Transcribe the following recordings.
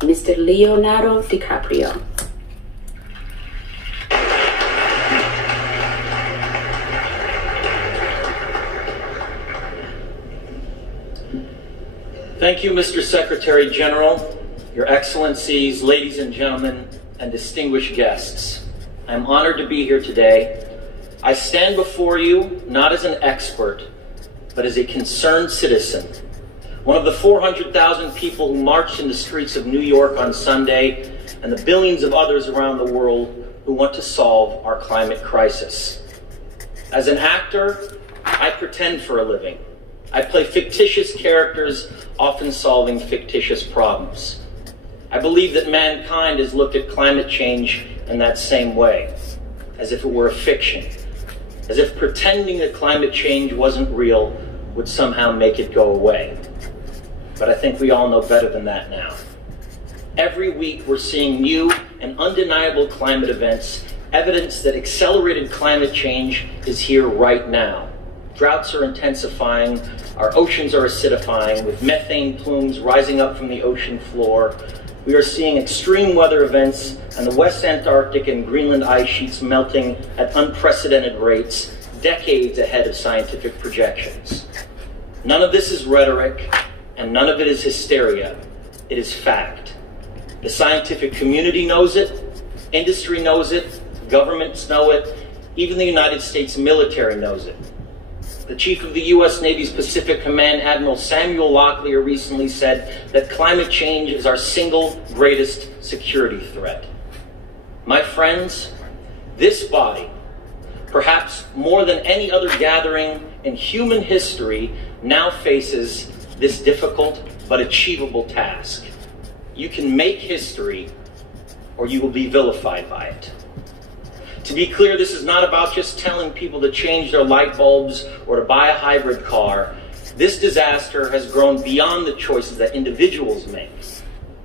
Mr. Leonardo DiCaprio. Thank you, Mr. Secretary General, Your Excellencies, ladies and gentlemen, and distinguished guests. I'm honored to be here today. I stand before you not as an expert, but as a concerned citizen, one of the 400,000 people who marched in the streets of New York on Sunday, and the billions of others around the world who want to solve our climate crisis. As an actor, I pretend for a living. I play fictitious characters, often solving fictitious problems. I believe that mankind has looked at climate change in that same way, as if it were a fiction, as if pretending that climate change wasn't real would somehow make it go away. But I think we all know better than that now. Every week we're seeing new and undeniable climate events, evidence that accelerated climate change is here right now. Droughts are intensifying, our oceans are acidifying, with methane plumes rising up from the ocean floor. We are seeing extreme weather events and the West Antarctic and Greenland ice sheets melting at unprecedented rates, decades ahead of scientific projections. None of this is rhetoric, and none of it is hysteria. It is fact. The scientific community knows it, industry knows it, governments know it, even the United States military knows it. The chief of the U.S. Navy's Pacific Command, Admiral Samuel Locklear, recently said that climate change is our single greatest security threat. My friends, this body, perhaps more than any other gathering in human history, now faces this difficult but achievable task. You can make history, or you will be vilified by it. To be clear, this is not about just telling people to change their light bulbs or to buy a hybrid car. This disaster has grown beyond the choices that individuals make.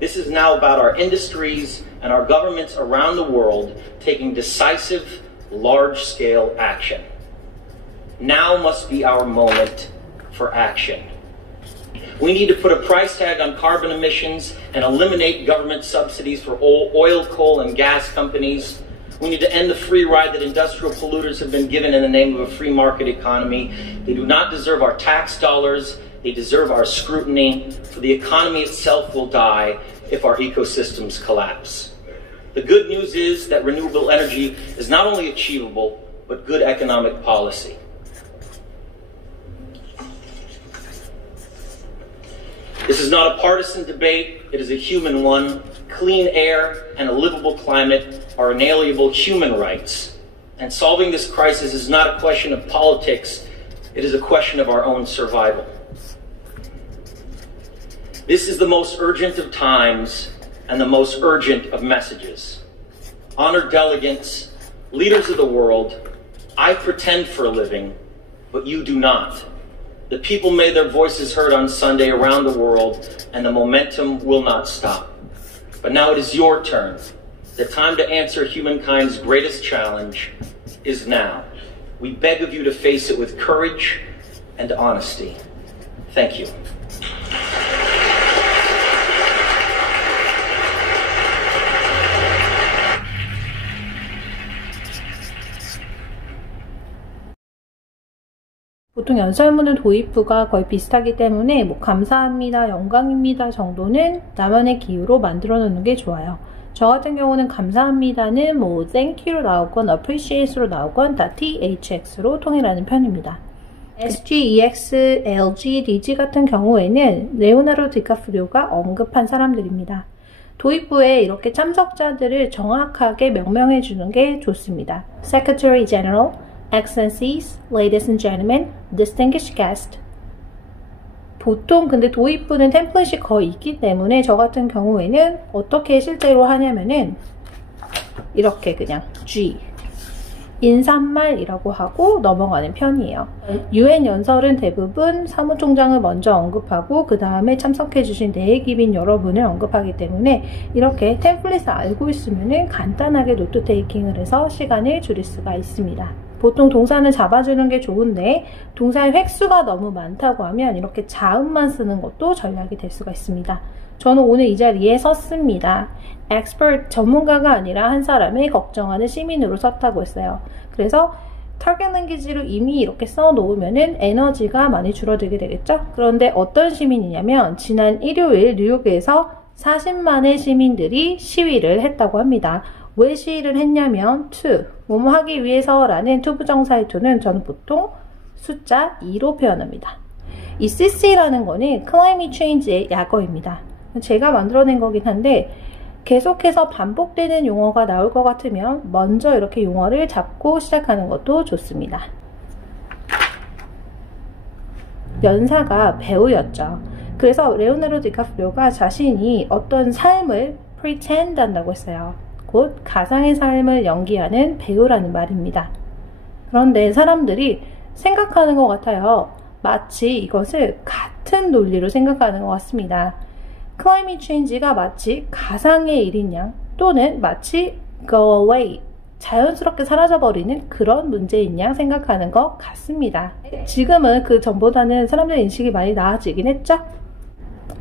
This is now about our industries and our governments around the world taking decisive, large-scale action. Now must be our moment for action. We need to put a price tag on carbon emissions and eliminate government subsidies for oil, coal, and gas companies. We need to end the free ride that industrial polluters have been given in the name of a free market economy. They do not deserve our tax dollars. They deserve our scrutiny, for the economy itself will die if our ecosystems collapse. The good news is that renewable energy is not only achievable, but good economic policy. This is not a partisan debate, it is a human one. Clean air and a livable climate are inalienable human rights. And solving this crisis is not a question of politics, it is a question of our own survival. This is the most urgent of times and the most urgent of messages. Honored delegates, leaders of the world, I pretend for a living, but you do not. The people made their voices heard on Sunday around the world, and the momentum will not stop. But now it is your turn. The time to answer humankind's greatest challenge is now. We beg of you to face it with courage and honesty. Thank you. 보통 연설문은 도입부가 거의 비슷하기 때문에 감사합니다, 영광입니다 정도는 나만의 기호로 만들어 놓는 게 좋아요. 저 같은 경우는 감사합니다는 thank you로 나오건 appreciate로 나오건 다 thx로 통일하는 편입니다. SG, EX, LG, DG 같은 경우에는 레오나르도 디카프리오가 언급한 사람들입니다. 도입부에 이렇게 참석자들을 정확하게 명명해 주는 게 좋습니다. Secretary General, Excellencies, Ladies and Gentlemen, Distinguished Guests. 보통 근데 도입부는 템플릿이 거의 있기 때문에 저 같은 경우에는 어떻게 실제로 하냐면은 이렇게 그냥 G 인사말이라고 하고 넘어가는 편이에요. UN 연설은 대부분 사무총장을 먼저 언급하고 그 다음에 참석해주신 내기빈 여러분을 언급하기 때문에 이렇게 템플릿을 알고 있으면 간단하게 노트 테이킹을 해서 시간을 줄일 수가 있습니다. 보통 동사는 잡아주는 게 좋은데 동사의 획수가 너무 많다고 하면 이렇게 자음만 쓰는 것도 전략이 될 수가 있습니다. 저는 오늘 이 자리에 섰습니다. expert, 전문가가 아니라 한 사람을 걱정하는 시민으로 썼다고 했어요. 그래서 target language로 이미 이렇게 써놓으면은 에너지가 많이 줄어들게 되겠죠? 그런데 어떤 시민이냐면 지난 일요일 뉴욕에서 40만의 시민들이 시위를 했다고 합니다. 왜 시위를 했냐면 to, 뭐뭐 하기 위해서라는 to 부정사의 to는 저는 보통 숫자 2로 표현합니다. 이 cc라는 거는 climate change의 약어입니다. 제가 만들어낸 거긴 한데 계속해서 반복되는 용어가 나올 것 같으면 먼저 이렇게 용어를 잡고 시작하는 것도 좋습니다. 연사가 배우였죠. 그래서 레오나르도 디카프리오가 자신이 어떤 삶을 pretend 한다고 했어요. 곧 가상의 삶을 연기하는 배우라는 말입니다. 그런데 사람들이 생각하는 것 같아요. 마치 이것을 같은 논리로 생각하는 것 같습니다. climate change가 마치 가상의 일인 양 또는 마치 go away, 자연스럽게 사라져버리는 그런 문제인 양 생각하는 것 같습니다. 지금은 그 전보다는 사람들의 인식이 많이 나아지긴 했죠?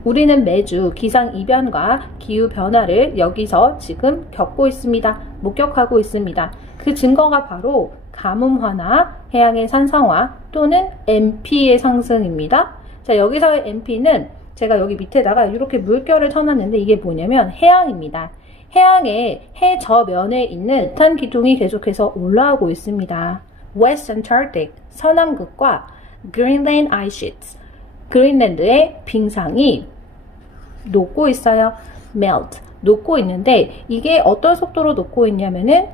우리는 매주 기상이변과 기후변화를 여기서 지금 겪고 있습니다. 목격하고 있습니다. 그 증거가 바로 가뭄화나 해양의 산성화 또는 MP의 상승입니다. 자, 여기서의 MP는 제가 여기 밑에다가 이렇게 물결을 쳐놨는데 이게 뭐냐면 해양입니다. 해양의 해저면에 있는 메탄 기둥이 계속해서 올라오고 있습니다. West Antarctic, 서남극과 Greenland Ice Sheets, 그린랜드의 빙상이 녹고 있어요. Melt, 녹고 있는데 이게 어떤 속도로 녹고 있냐면은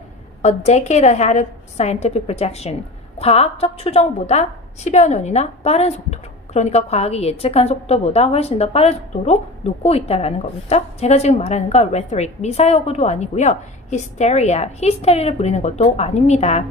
a decade ahead of scientific projection, 과학적 추정보다 10여 년이나 빠른 속도로, 그러니까 과학이 예측한 속도보다 훨씬 더 빠른 속도로 녹고 있다는 거겠죠? 제가 지금 말하는 건 rhetoric, 미사여구도 아니고요. hysteria, 히스테리를 부리는 것도 아닙니다.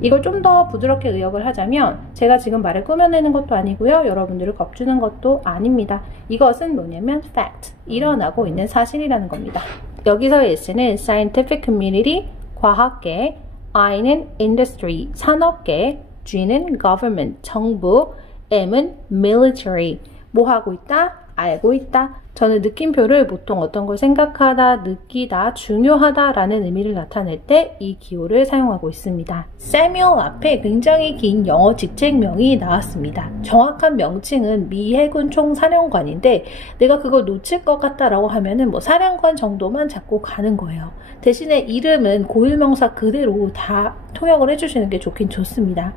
이걸 좀 더 부드럽게 의역을 하자면 제가 지금 말을 꾸며내는 것도 아니고요. 여러분들을 겁주는 것도 아닙니다. 이것은 뭐냐면 fact, 일어나고 있는 사실이라는 겁니다. 여기서의 S는 scientific community, 과학계, I는 industry, 산업계, G는 government, 정부, M은 military, 뭐 하고 있다? 알고 있다. 저는 느낌표를 보통 어떤 걸 생각하다, 느끼다, 중요하다 라는 의미를 나타낼 때 이 기호를 사용하고 있습니다. Samuel 앞에 굉장히 긴 영어 직책명이 나왔습니다. 정확한 명칭은 미 해군 총사령관인데 내가 그걸 놓칠 것 같다라고 하면은 뭐 사령관 정도만 잡고 가는 거예요. 대신에 이름은 고유명사 그대로 다 통역을 해주시는 게 좋긴 좋습니다.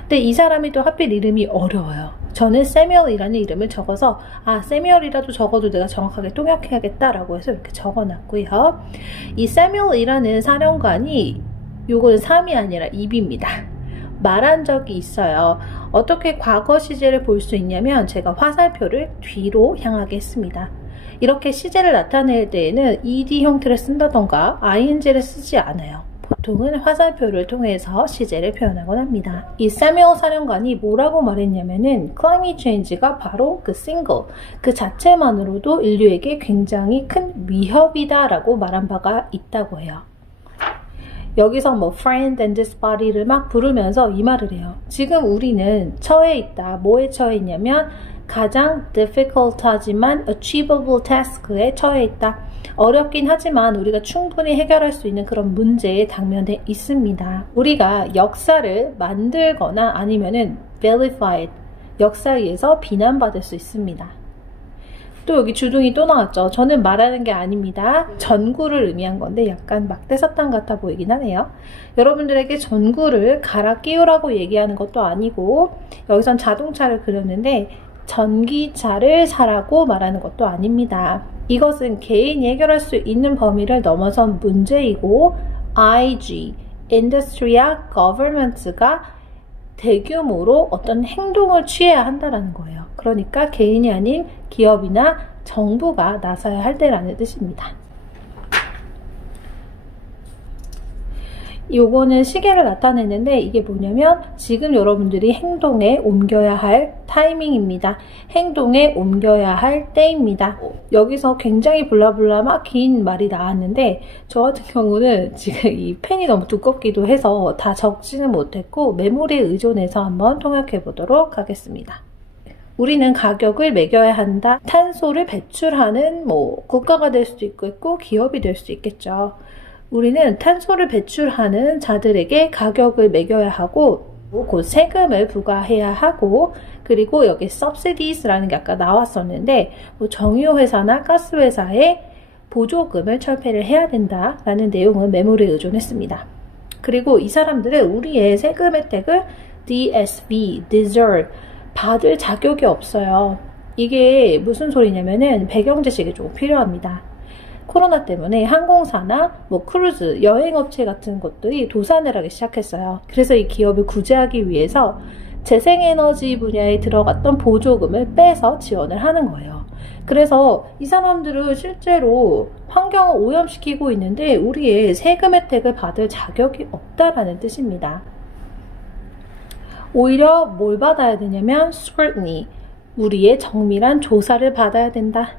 근데 이 사람이 또 하필 이름이 어려워요. 저는 세뮤얼이라는 이름을 적어서 세뮤얼이라도 적어도 내가 정확하게 통역해야겠다라고 해서 이렇게 적어놨고요. 이 세뮤얼이라는 사령관이 요거는 3이 아니라 2입니다. 말한 적이 있어요. 어떻게 과거 시제를 볼 수 있냐면 제가 화살표를 뒤로 향하게 했습니다. 이렇게 시제를 나타낼 때에는 ed 형태를 쓴다던가 ing를 쓰지 않아요. 보통은 화살표를 통해서 시제를 표현하곤 합니다. 이 세뮤얼 사령관이 뭐라고 말했냐면은 climate change가 바로 그 싱글, 그 자체만으로도 인류에게 굉장히 큰 위협이다 라고 말한 바가 있다고 해요. 여기서 뭐 friend and this body를 막 부르면서 이 말을 해요. 지금 우리는 처해 있다. 뭐에 처해 있냐면 가장 difficult하지만 achievable task에 처해 있다. 어렵긴 하지만 우리가 충분히 해결할 수 있는 그런 문제에 당면해 있습니다. 우리가 역사를 만들거나 아니면은 vilified, 역사에 의해서 비난받을 수 있습니다. 또 여기 주둥이 또 나왔죠. 저는 말하는 게 아닙니다. 전구를 의미한 건데 약간 막대사탕 같아 보이긴 하네요. 여러분들에게 전구를 갈아 끼우라고 얘기하는 것도 아니고 여기선 자동차를 그렸는데 전기차를 사라고 말하는 것도 아닙니다. 이것은 개인이 해결할 수 있는 범위를 넘어선 문제이고 IG, Industry와 Government가 대규모로 어떤 행동을 취해야 한다는 거예요. 그러니까 개인이 아닌 기업이나 정부가 나서야 할 때라는 뜻입니다. 요거는 시계를 나타내는데 이게 뭐냐면 지금 여러분들이 행동에 옮겨야 할 타이밍입니다. 행동에 옮겨야 할 때입니다. 여기서 굉장히 블라블라 막 긴 말이 나왔는데 저 같은 경우는 지금 이 펜이 너무 두껍기도 해서 다 적지는 못했고 메모리에 의존해서 한번 통역해 보도록 하겠습니다. 우리는 가격을 매겨야 한다. 탄소를 배출하는 국가가 될 수도 있고 기업이 될 수도 있겠죠. 우리는 탄소를 배출하는 자들에게 가격을 매겨야 하고 곧 세금을 부과해야 하고 그리고 여기 subsidies라는 게 아까 나왔었는데 정유회사나 가스회사에 보조금을 철폐를 해야 된다라는 내용은 메모리에 의존했습니다. 그리고 이 사람들은 우리의 세금 혜택을 DSV, deserve, 받을 자격이 없어요. 이게 무슨 소리냐면은 배경지식이 좀 필요합니다. 코로나 때문에 항공사나 크루즈, 여행업체 같은 것들이 도산을 하기 시작했어요. 그래서 이 기업을 구제하기 위해서 재생에너지 분야에 들어갔던 보조금을 빼서 지원을 하는 거예요. 그래서 이 사람들은 실제로 환경을 오염시키고 있는데 우리의 세금 혜택을 받을 자격이 없다라는 뜻입니다. 오히려 뭘 받아야 되냐면 scrutiny, 우리의 정밀한 조사를 받아야 된다.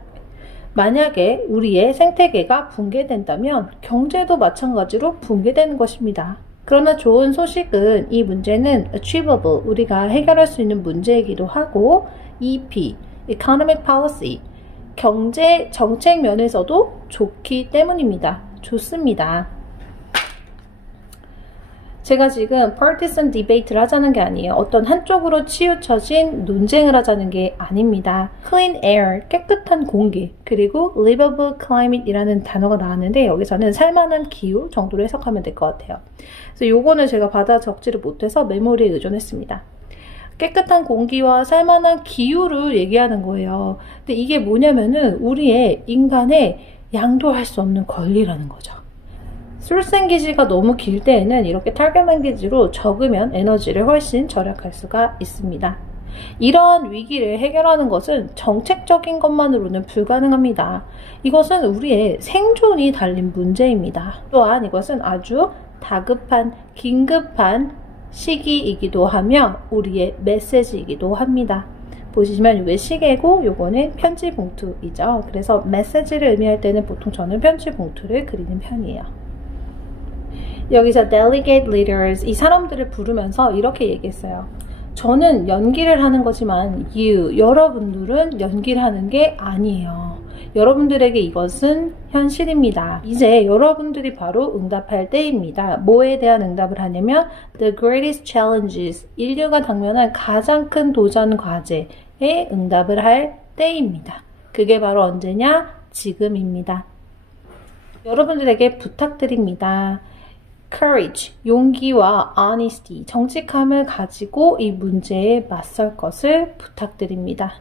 만약에 우리의 생태계가 붕괴된다면 경제도 마찬가지로 붕괴되는 것입니다. 그러나 좋은 소식은 이 문제는 achievable, 우리가 해결할 수 있는 문제이기도 하고 EP, economic policy, 경제 정책 면에서도 좋기 때문입니다. 좋습니다. 제가 지금 partisan debate를 하자는 게 아니에요. 어떤 한쪽으로 치우쳐진 논쟁을 하자는 게 아닙니다. clean air, 깨끗한 공기, 그리고 livable climate 이라는 단어가 나왔는데 여기서는 살만한 기후 정도로 해석하면 될 것 같아요. 그래서 요거는 제가 받아 적지를 못해서 메모리에 의존했습니다. 깨끗한 공기와 살만한 기후를 얘기하는 거예요. 근데 이게 뭐냐면은 우리의 인간의 양도할 수 없는 권리라는 거죠. 술생기지가 너무 길 때에는 이렇게 탈경난기지로 적으면 에너지를 훨씬 절약할 수가 있습니다. 이런 위기를 해결하는 것은 정책적인 것만으로는 불가능합니다. 이것은 우리의 생존이 달린 문제입니다. 또한 이것은 아주 다급한, 긴급한 시기이기도 하며 우리의 메시지이기도 합니다. 보시면 이게 시계고 요거는 편지 봉투이죠. 그래서 메시지를 의미할 때는 보통 저는 편지 봉투를 그리는 편이에요. 여기서 delegate leaders, 이 사람들을 부르면서 이렇게 얘기했어요. 저는 연기를 하는 거지만 여러분들은 연기를 하는 게 아니에요. 여러분들에게 이것은 현실입니다. 이제 여러분들이 바로 응답할 때입니다. 뭐에 대한 응답을 하냐면 the greatest challenges, 인류가 당면한 가장 큰 도전 과제에 응답을 할 때입니다. 그게 바로 언제냐? 지금입니다. 여러분들에게 부탁드립니다. courage, 용기와 honesty, 정직함을 가지고 이 문제에 맞설 것을 부탁드립니다.